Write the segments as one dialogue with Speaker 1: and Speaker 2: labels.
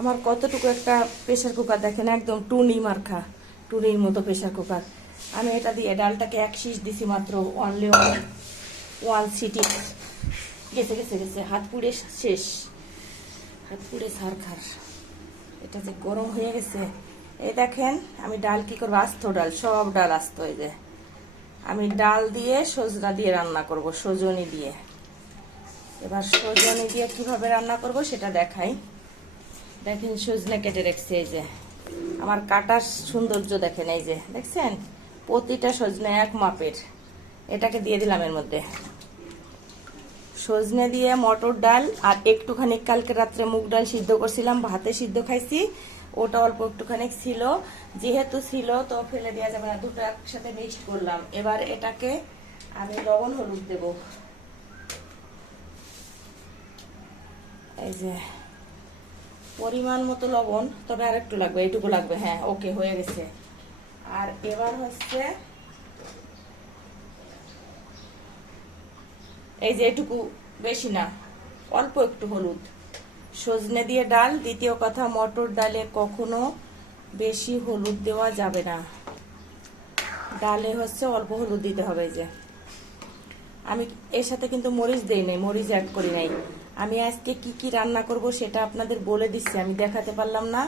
Speaker 1: আমার কতটুকু একটা প্রেশার কুকার দেখেন, একদম টুনি মার্খা, টুনির মতো প্রেশার কুকার আমি এটা দিয়ে ডালটাকে এক শীষ দিছি মাত্র অনলি ওয়ান সিটি গেছে গেছে গেছে, হাত পুড়ে শেষ। হাত পুড়ে সার খার। এটা যে গরম হয়ে গেছে। এই দেখেন, আমি ডাল কি করব? আস্ত ডাল, সব ডাল আস্ত এই যে আমি ডাল দিয়ে সজনা দিয়ে রান্না করব, সজনি দিয়ে। এবার সজনি দিয়ে কীভাবে রান্না করব সেটা দেখাই। দেখেন সজনে কেটে রেখেছে এই যে। আমার কাটার সৌন্দর্য দেখেন এই যে। দেখছেন? প্রতিটা সজনে এক মাপের। এটাকে দিয়ে দিলাম এর মধ্যে। সজনে দিয়ে মটর ডাল আর একটুখানি কালকে রাত্রে মুগ ডাল সিদ্ধ করছিলাম, ভাতে সিদ্ধ খাইছি। ওটা অল্প একটুখানি ছিল। যেহেতু ছিল, তো ফেলে দেওয়া যাবে না। দুটো একসাথে মিক্সড করলাম। এবার এটাকে আমি লবণ হলুদ দেব। এই যে। পরিমাণ মতো লবণ, তবে আর একটু লাগবে, এইটুকু লাগবে হ্যাঁ ওকে, হয়ে গেছে। আর এবার হচ্ছে, এই যে এটুকু, বেশি না, অল্প একটু হলুদ। সজনে দিয়ে ডাল, দ্বিতীয় কথা, মটর ডালে কখনো বেশি হলুদ দেওয়া যাবে না। ডালে হচ্ছে অল্প হলুদ দিতে হবে যে। আমি এর সাথে কিন্তু মরিচ দেই নাই, মরিচ অ্যাড করি নাই। আমি আজকে কি কি রান্না করব সেটা আপনাদের বলে দিচ্ছি, আমি দেখাতে পারলাম না।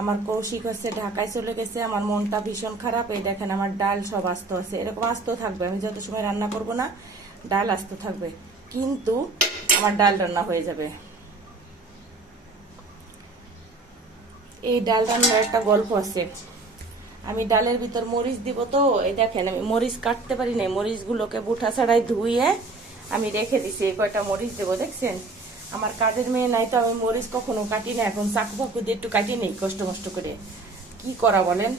Speaker 1: আমার কৌশিক হচ্ছে ঢাকায় চলে গেছে, আমার মনটা ভীষণ খারাপ। এই দেখেন আমার ডাল সব আস্ত আছে, এরকম আস্ত থাকবে, আমি যত সময় রান্না করব না, ডাল আস্ত থাকবে। কিন্তু আমার ডাল রান্না হয়ে যাবে। এই ডাল রান্নার একটা গল্প আছে। আমি ডালের ভিতর মরিচ দিব তো, এই দেখেন আমি মরিচ কাটতে পারি না মরিচগুলোকে বুঠা ছাড়াই ধুয়ে আমি রেখে দিছি, এই কয়টা মরিচ দেবো দেখছেন? আমার কাজের মেয়ে নাই তো আমি মরিচ কখনো কাটি না, এখন চাকু ফাকু দিয়ে একটু কাটি নেই, কষ্ট কষ্ট করে। কি করা বলেন?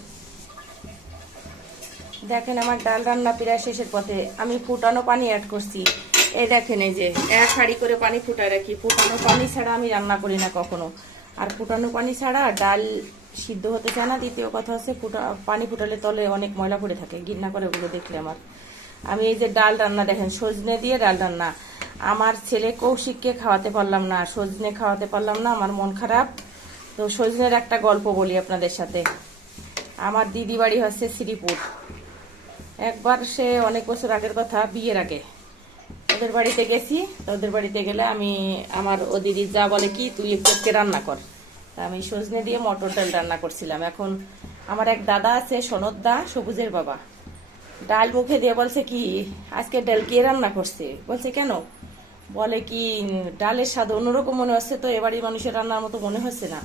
Speaker 1: দেখেন আমার ডাল রান্না প্রায় শেষের পথে। আমি ফুটানো পানি অ্যাড করছি। এই দেখেন এই যে, এক হাঁড়ি করে পানি ফুটায় রাখি। ফুটানো পানি ছাড়া আমি রান্না করি না কখনো। আর ফুটানো পানি ছাড়া ডাল সিদ্ধ হতে চায় না। দ্বিতীয় কথা হচ্ছে ফুটা পানি ফুটালে তলে অনেক ময়লা পড়ে থাকে। গিন্না করে ওগুলো দেখলে আমার। আমি এই যে ডাল রান্না দেখেন, সজনে দিয়ে ডাল রান্না। আমার ছেলে কৌশিককে খাওয়াতে পারলাম না সজনে খাওয়াতে পারলাম না, আমার মন খারাপ। তো সজনের একটা গল্প বলি আপনাদের সাথে। আমার দিদি বাড়ি হচ্ছে শ্রীপুর। একবার সে অনেক বছর আগের কথা, বিয়ের আগে। ওদের বাড়িতে গেছি ওদের বাড়িতে গেলে আমি, আমার ও দিদি যা বলে কি, তুই একটু রান্না কর। আমি সজনে দিয়ে মটর ডাল রান্না করছিলাম। এখন আমার এক দাদা আছে, সনদ দা, সবুজের বাবা। ডাল মুখে দিয়ে বলছে কি, আজকে ডাল কে রান্না করছে? বলছে, কেন? বলে কি, ডালের স্বাদ অন্যরকম মনে হচ্ছে তো, এবারই মানুষের রান্নার মতো মনে হচ্ছে না।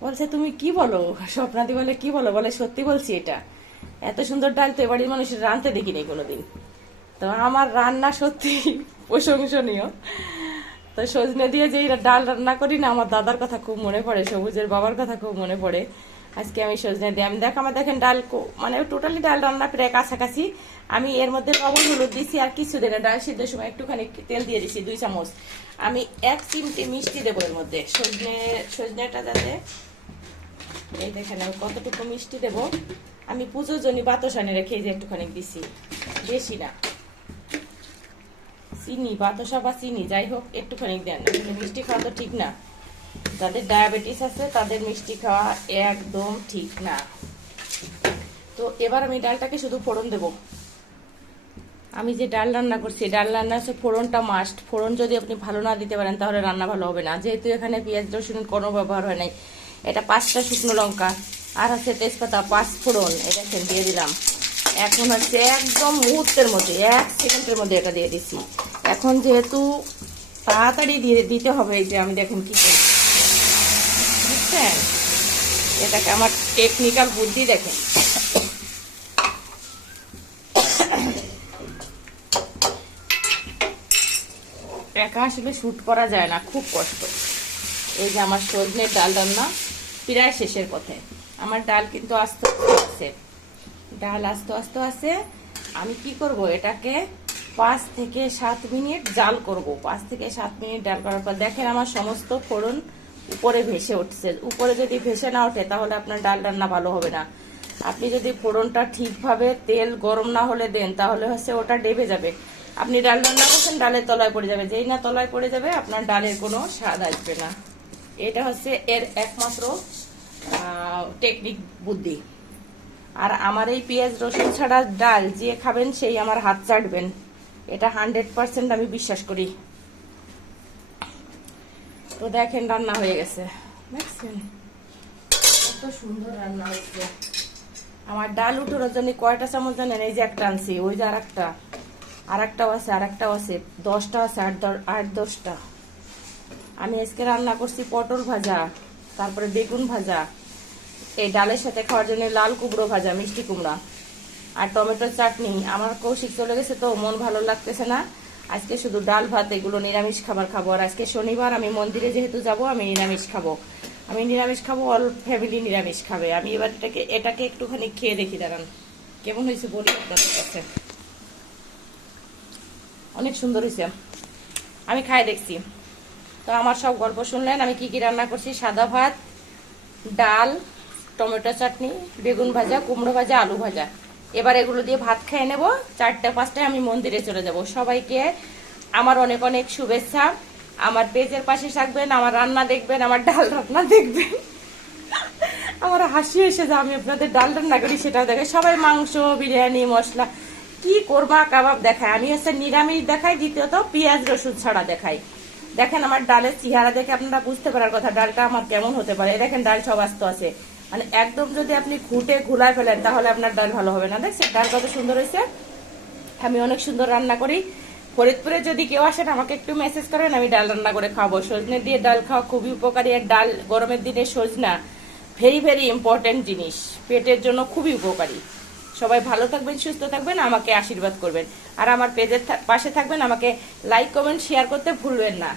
Speaker 1: বলছে, তুমি কি বলো? স্বপ্নাদি বলে, কি বলো? বলে, সত্যি বলছি এটা। এত সুন্দর ডাল তো এবারই মানুষের রানতে দেখিনি কোনোদিন। তো আমার রান্না সত্যি প্রশংসনীয়। তো সজনে দিয়ে যে ডাল রান্না করি না, আমার দাদার কথা খুব মনে পড়ে, সবুজের বাবার কথা খুব মনে পড়ে। আজকে আমি সজনে দিয়ে আমি দেখ, আমার দেখেন ডাল মানে টোটালি ডাল রান্না প্রায় কাছাকাছি। আমি এর মধ্যে লবণ, হলুদ দিছি আর কিছু দেয় না। ডাল সিদ্ধের সময় একটুখানি তেল দিয়ে দিছি, দুই চামচ। আমি এক চিমটি মিষ্টি দেবো এর মধ্যে। সজনে, সজনেটা যাতে এই দেখেন আমি কতটুকু মিষ্টি দেব। আমি পুজোর জন্য বাতাসানে রেখে যে একটুখানি দিছি। বেশি না। চিনি, বাতাসা বা চিনি, যাই হোক, একটুখানি দেন। মিষ্টি খাওয়া তো ঠিক না। যাদের ডায়াবেটিস আছে, তাদের মিষ্টি খাওয়া একদম ঠিক না। তো এবার আমি ডালটাকে শুধু ফোড়ন দেব। আমি যে ডাল রান্না করছি, ডাল রান্না হচ্ছে ফোড়নটা মাস্ট ফোড়ন যদি আপনি ভালো না দিতে পারেন, তাহলে রান্না ভালো হবে না। যেহেতু এখানে পেঁয়াজ, রসুন কোনো ব্যবহার হয় নাই। এটা পাঁচটা শুকনো লঙ্কা আর হচ্ছে তেজপাতা, পাঁচ ফোড়ন। এটা দিয়ে দিলাম। এখন হচ্ছে একদম মুহূর্তের মধ্যে, এক সেকেন্ডের মধ্যে এটা দিয়ে দিচ্ছি। এখন যেহেতু তাড়াতাড়ি দিয়ে দিতে হবে, এই যে আমি দেখেন কি করি বুঝছেন এটাকে আমার টেকনিক্যাল বুদ্ধি দেখেন একা আসলে শ্যুট করা যায় না, খুব কষ্ট। এই যে আমার সজনের ডাল রান্না প্রায় শেষের পথে। আমার ডাল কিন্তু আস্তে আস্তে আছে ডাল আস্তে আস্তে আছে আমি কি করব, এটাকে পাঁচ থেকে সাত মিনিট জাল করব। পাঁচ থেকে সাত মিনিট ডাল করার পর দেখেন আমার সমস্ত ফোড়ন উপরে ভেসে উঠছে। উপরে যদি ভেসে না ওঠে, তাহলে আপনার ডাল রান্না ভালো হবে না। আপনি যদি ফোড়নটা ঠিকভাবে তেল গরম না হলে দেন, তাহলে হচ্ছে ওটা ডেবে যাবে। আপনি ডাল রান্না করছেন, ডালের তলায় পড়ে যাবে। যেই না তলায় পড়ে যাবে, আপনার ডালের কোনো স্বাদ আসবে না। এটা হচ্ছে এর একমাত্র টেকনিক বুদ্ধি। আর আমার এই পেঁয়াজ রসুন ছাড়া ডাল যে খাবেন, সেই আমার হাত চাটবেন। এটা হান্ড্রেড পার্সেন্ট আমি বিশ্বাস করি। তো দেখেন রান্না হয়ে গেছে। দেখছেন? কত সুন্দর রান্না হয়েছে। আমার ডাল উঠানোর জন্য কয়টা চামচ জানেন? এই যে একটা আনছি ওই যে আর একটা আর একটাও আছে আর একটাও আছে। দশটা আছে আট আট দশটা। আমি আজকে রান্না করছি পটল ভাজা তারপরে বেগুন ভাজা। এই ডালের সাথে খাওয়ার জন্য লাল কুমড়ো ভাজা মিষ্টি কুমড়া। আর টমেটোর চাটনি। আমার কৌশিক চলে গেছে তো মন ভালো লাগতেছে না। আজকে শুধু ডাল ভাত, এগুলো নিরামিষ খাবার খাব। আর আজকে শনিবার, আমি মন্দিরে যেহেতু যাব, আমি নিরামিষ খাব। আমি নিরামিষ খাব অল ফ্যামিলি নিরামিষ খাবে। আমি এবার এটাকে এটাকে একটুখানি খেয়ে দেখি, দাঁড়ান। কেমন হয়েছে বলি আপনাদের কাছে? অনেক সুন্দর হয়েছে। আমি খাই দেখছি। তো আমার সব গল্প শুনলেন। আমি কি কি রান্না করছি? সাদা ভাত, ডাল, টমেটো চাটনি, বেগুন ভাজা, কুমড়ো ভাজা, আলু ভাজা। এবার এগুলো দিয়ে ভাত খেয়ে নেব। চারটে, পাঁচটায় আমি মন্দিরে চলে যাব। সবাইকে আমার অনেক অনেক শুভেচ্ছা। আমার পেজের পাশে থাকবেন, আমার রান্না দেখবেন, আমার ডাল রান্না দেখবেন। আমার হাসি এসে যে আমি আপনাদের ডাল রান্না করি, সেটাও দেখে সবাই মাংস, বিরিয়ানি, মশলা, কি কোরমা কাবাব দেখায় আমি হচ্ছে নিরামিষ দেখাই, দ্বিতীয়ত পেঁয়াজ, রসুন ছাড়া দেখাই। দেখেন আমার ডালের চেহারা দেখে আপনারা বুঝতে পারার কথা, ডালটা আমার কেমন হতে পারে। দেখেন, ডাল সব আস্ত আছে। মানে একদম যদি আপনি খুঁটে ঘুলায় ফেলেন, তাহলে আপনার ডাল ভালো হবে না। দেখছেন, ডাল কত সুন্দর হয়েছে? আমি অনেক সুন্দর রান্না করি। ফরিদপুরে যদি কেউ আসেন, আমাকে একটু মেসেজ করেন, আমি ডাল রান্না করে খাব। সজনে দিয়ে ডাল খাওয়া খুবই উপকারী, আর ডাল গরমের দিনে সজনা ভেরি ভেরি ইম্পর্টেন্ট জিনিস। পেটের জন্য খুবই উপকারী। সবাই ভালো থাকবেন, সুস্থ থাকবেন, আমাকে আশীর্বাদ করবেন। আর আমার পেজের পাশে থাকবেন, আমাকে লাইক কমেন্ট শেয়ার করতে ভুলবেন না।